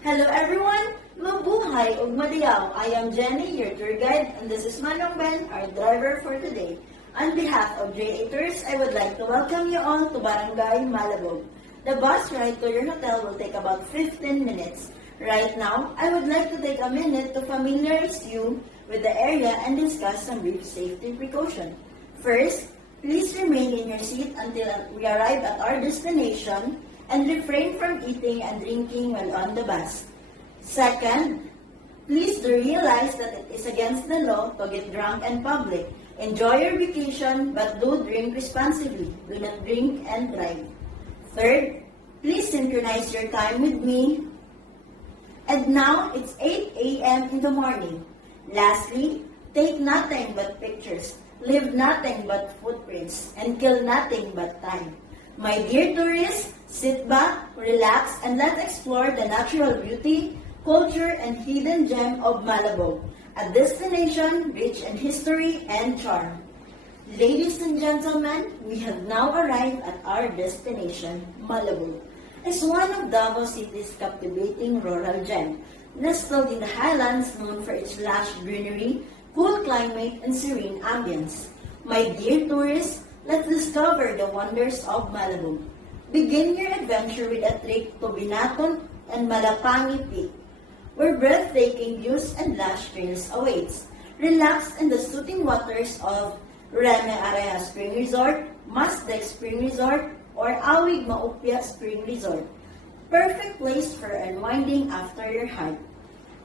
Hello everyone! Mabuhay ug madayaw! I am Jenny, your tour guide, and this is Manong Ben, our driver for today. On behalf of JA Tours, I would like to welcome you all to Barangay Malabog. The bus ride to your hotel will take about 15 minutes. Right now, I would like to take a minute to familiarize you with the area and discuss some brief safety precautions. First, please remain in your seat until we arrive at our destination and refrain from eating and drinking while on the bus. Second, please do realize that it is against the law to get drunk in public. Enjoy your vacation, but do drink responsibly. Do not drink and drive. Third, please synchronize your time with me. And now, it's 8 a.m. in the morning. Lastly, take nothing but pictures, leave nothing but footprints, and kill nothing but time. My dear tourists, sit back, relax, and let's explore the natural beauty, culture, and hidden gem of Malabog, a destination rich in history and charm. Ladies and gentlemen, we have now arrived at our destination, Malabog. It's one of Davao City's captivating rural gem, nestled in the highlands known for its lush greenery, cool climate, and serene ambience. My dear tourists, let's discover the wonders of Malabog. Begin your adventure with a trip to Binaton and Malapangi Peak, where breathtaking views and lush trails awaits. Relax in the soothing waters of Reme Areha Spring Resort, Masdek Spring Resort, or Awig Maupia Spring Resort. Perfect place for unwinding after your hike.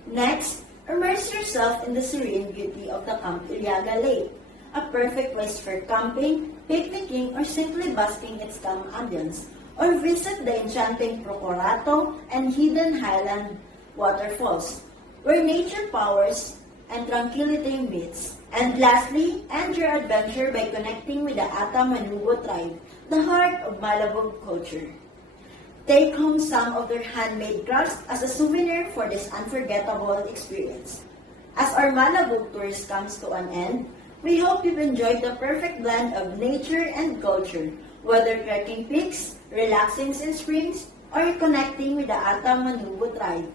Next, immerse yourself in the serene beauty of the Camp Iliaga Lake, a perfect place for camping, picnicking, or simply basking its calm ambience. Or visit the enchanting Procurato and hidden highland waterfalls, where nature powers and tranquility meets. And lastly, end your adventure by connecting with the Ata Manugo tribe, the heart of Malabog culture. Take home some of their handmade crafts as a souvenir for this unforgettable experience. As our Malabog tours comes to an end, we hope you've enjoyed the perfect blend of nature and culture, whether trekking peaks, relaxing in springs, or connecting with the Ata Manugo tribe.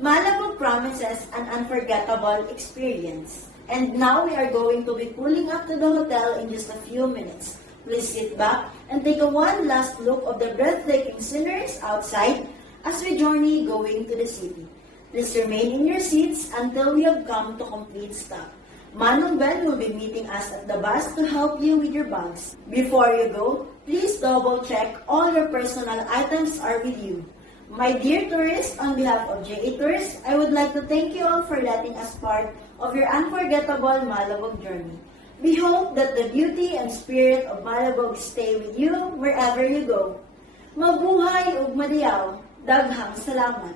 Malabog promises an unforgettable experience. And now we are going to be pulling up to the hotel in just a few minutes. Please sit back and take one last look of the breathtaking sceneries outside as we journey going to the city. Please remain in your seats until we have come to complete stop. Manong Ben will be meeting us at the bus to help you with your bags. Before you go, please double check all your personal items are with you. My dear tourists, on behalf of JA Tours, I would like to thank you all for letting us part of your unforgettable Malabog journey. We hope that the beauty and spirit of Malabog stay with you wherever you go. Mabuhay ug madayaw. Daghang salamat.